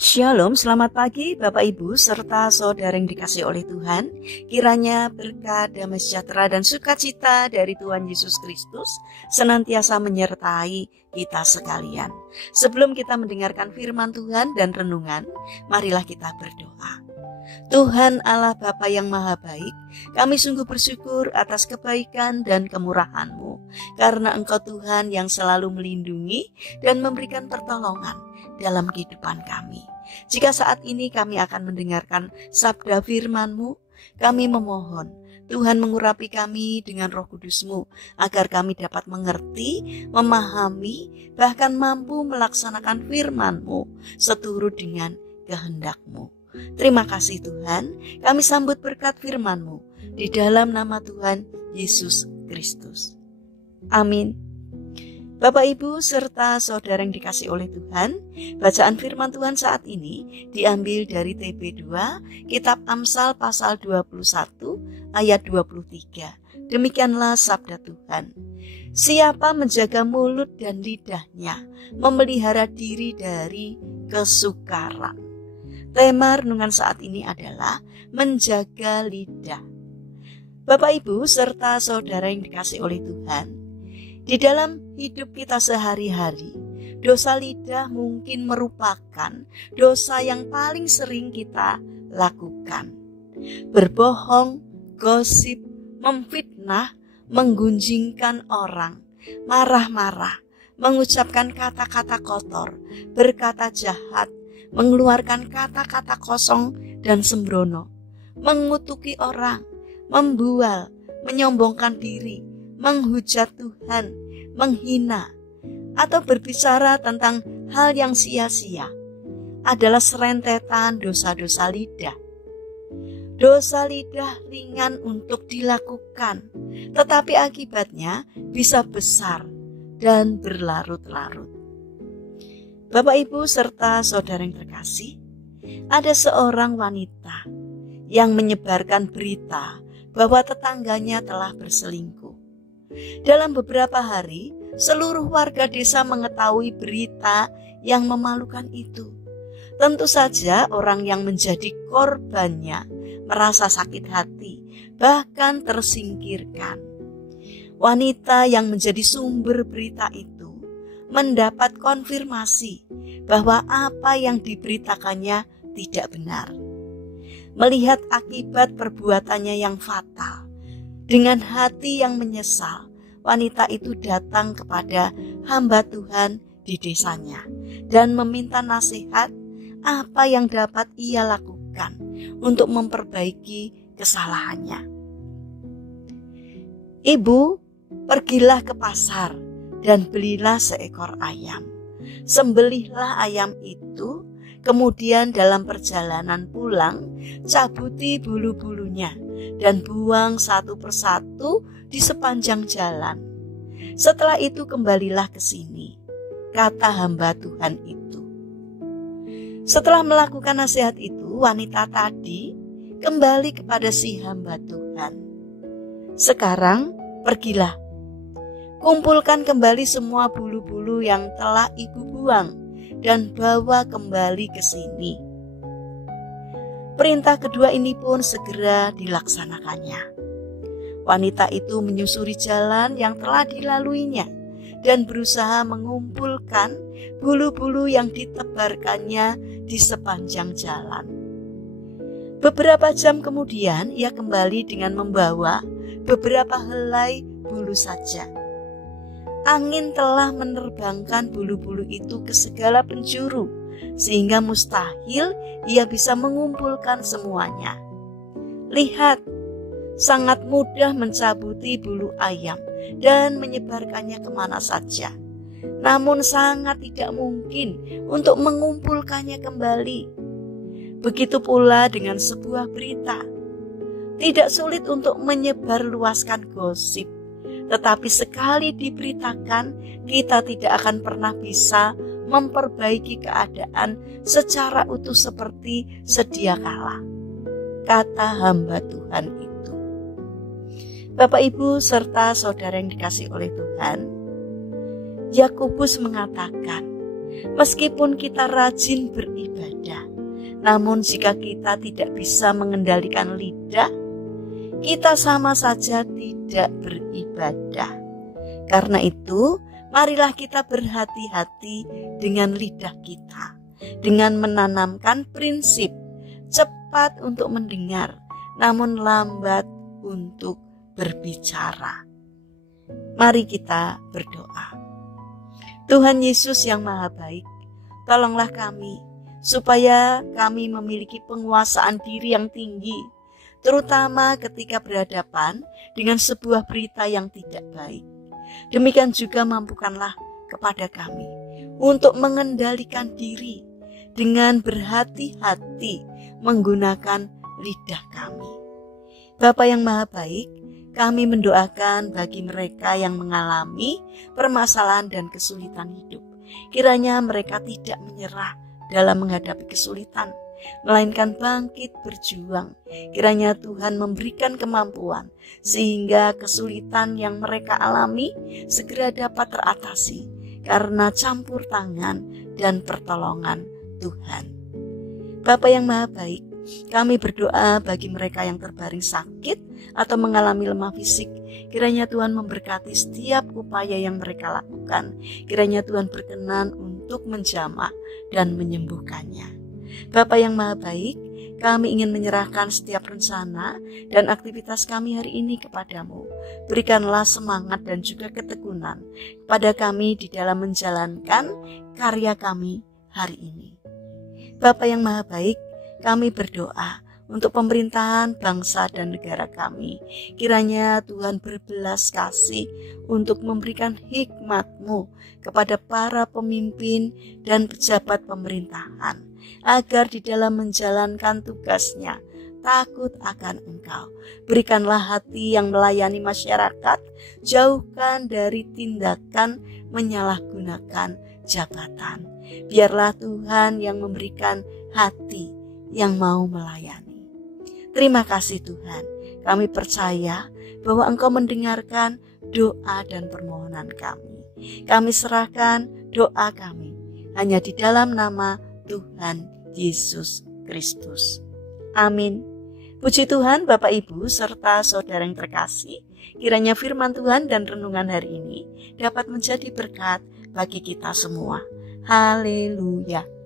Shalom, selamat pagi Bapak Ibu serta saudara yang dikasihi oleh Tuhan. Kiranya berkat, damai sejahtera dan sukacita dari Tuhan Yesus Kristus senantiasa menyertai kita sekalian. Sebelum kita mendengarkan firman Tuhan dan renungan, marilah kita berdoa. Tuhan Allah Bapa yang Maha Baik, kami sungguh bersyukur atas kebaikan dan kemurahan-Mu, karena Engkau Tuhan yang selalu melindungi dan memberikan pertolongan dalam kehidupan kami. Jika saat ini kami akan mendengarkan sabda firman-Mu, kami memohon Tuhan mengurapi kami dengan Roh Kudus-Mu, agar kami dapat mengerti, memahami, bahkan mampu melaksanakan firman-Mu seturut dengan kehendak-Mu. Terima kasih Tuhan, kami sambut berkat firman-Mu di dalam nama Tuhan Yesus Kristus. Amin. Bapak Ibu serta saudara yang dikasihi oleh Tuhan, bacaan firman Tuhan saat ini diambil dari TB2, Kitab Amsal pasal 21 ayat 23. Demikianlah sabda Tuhan. Siapa menjaga mulut dan lidahnya, memelihara diri dari kesukaran. Tema renungan saat ini adalah menjaga lidah. Bapak Ibu serta saudara yang dikasihi oleh Tuhan, di dalam hidup kita sehari-hari, dosa lidah mungkin merupakan dosa yang paling sering kita lakukan. Berbohong, gosip, memfitnah, menggunjingkan orang, marah-marah, mengucapkan kata-kata kotor, berkata jahat, mengeluarkan kata-kata kosong dan sembrono, mengutuki orang, membual, menyombongkan diri, menghujat Tuhan, menghina, atau berbicara tentang hal yang sia-sia adalah serentetan dosa-dosa lidah. Dosa lidah ringan untuk dilakukan, tetapi akibatnya bisa besar dan berlarut-larut. Bapak Ibu serta saudara yang terkasih, ada seorang wanita yang menyebarkan berita bahwa tetangganya telah berselingkuh. Dalam beberapa hari, seluruh warga desa mengetahui berita yang memalukan itu. Tentu saja orang yang menjadi korbannya merasa sakit hati, bahkan tersingkirkan. Wanita yang menjadi sumber berita itu mendapat konfirmasi bahwa apa yang diberitakannya tidak benar. Melihat akibat perbuatannya yang fatal, dengan hati yang menyesal, wanita itu datang kepada hamba Tuhan di desanya dan meminta nasihat apa yang dapat ia lakukan untuk memperbaiki kesalahannya. Ibu, pergilah ke pasar dan belilah seekor ayam. Sembelihlah ayam itu, kemudian dalam perjalanan pulang, cabuti bulu-bulunya dan buang satu persatu di sepanjang jalan. Setelah itu kembalilah ke sini, kata hamba Tuhan itu. Setelah melakukan nasihat itu, wanita tadi kembali kepada si hamba Tuhan. Sekarang pergilah, kumpulkan kembali semua bulu-bulu yang telah ibu buang dan bawa kembali ke sini. Perintah kedua ini pun segera dilaksanakannya. Wanita itu menyusuri jalan yang telah dilaluinya dan berusaha mengumpulkan bulu-bulu yang ditebarkannya di sepanjang jalan. Beberapa jam kemudian ia kembali dengan membawa beberapa helai bulu saja. Angin telah menerbangkan bulu-bulu itu ke segala penjuru, sehingga mustahil ia bisa mengumpulkan semuanya. Lihat, sangat mudah mencabuti bulu ayam dan menyebarkannya kemana saja. Namun sangat tidak mungkin untuk mengumpulkannya kembali. Begitu pula dengan sebuah berita. Tidak sulit untuk menyebarluaskan gosip, tetapi sekali diberitakan, kita tidak akan pernah bisa memperbaiki keadaan secara utuh seperti sedia kala, kata hamba Tuhan itu. Bapak Ibu serta saudara yang dikasihi oleh Tuhan, Yakobus mengatakan Meskipun kita rajin beribadah, namun jika kita tidak bisa mengendalikan lidah, kita sama saja tidak beribadah. Karena itu, marilah kita berhati-hati dengan lidah kita, dengan menanamkan prinsip cepat untuk mendengar, namun lambat untuk berbicara. Mari kita berdoa. Tuhan Yesus yang Maha Baik, tolonglah kami supaya kami memiliki penguasaan diri yang tinggi, terutama ketika berhadapan dengan sebuah berita yang tidak baik. Demikian juga mampukanlah kepada kami untuk mengendalikan diri dengan berhati-hati menggunakan lidah kami. Bapa yang Maha Baik, kami mendoakan bagi mereka yang mengalami permasalahan dan kesulitan hidup. Kiranya mereka tidak menyerah dalam menghadapi kesulitan, melainkan bangkit berjuang. Kiranya Tuhan memberikan kemampuan sehingga kesulitan yang mereka alami segera dapat teratasi karena campur tangan dan pertolongan Tuhan. Bapa yang Maha Baik, kami berdoa bagi mereka yang terbaring sakit atau mengalami lemah fisik. Kiranya Tuhan memberkati setiap upaya yang mereka lakukan. Kiranya Tuhan berkenan untuk menjamah dan menyembuhkannya. Bapa yang Maha Baik, kami ingin menyerahkan setiap rencana dan aktivitas kami hari ini kepadamu. Berikanlah semangat dan juga ketekunan pada kami di dalam menjalankan karya kami hari ini. Bapa yang Maha Baik, kami berdoa untuk pemerintahan bangsa dan negara kami. Kiranya Tuhan berbelas kasih untuk memberikan hikmat-Mu kepada para pemimpin dan pejabat pemerintahan, agar di dalam menjalankan tugasnya takut akan Engkau. Berikanlah hati yang melayani masyarakat, jauhkan dari tindakan menyalahgunakan jabatan. Biarlah Tuhan yang memberikan hati yang mau melayani. Terima kasih Tuhan, kami percaya bahwa Engkau mendengarkan doa dan permohonan kami. Kami serahkan doa kami hanya di dalam nama Tuhan Yesus Kristus. Amin. Puji Tuhan, Bapak Ibu serta saudara yang terkasih, kiranya firman Tuhan dan renungan hari ini dapat menjadi berkat bagi kita semua. Haleluya.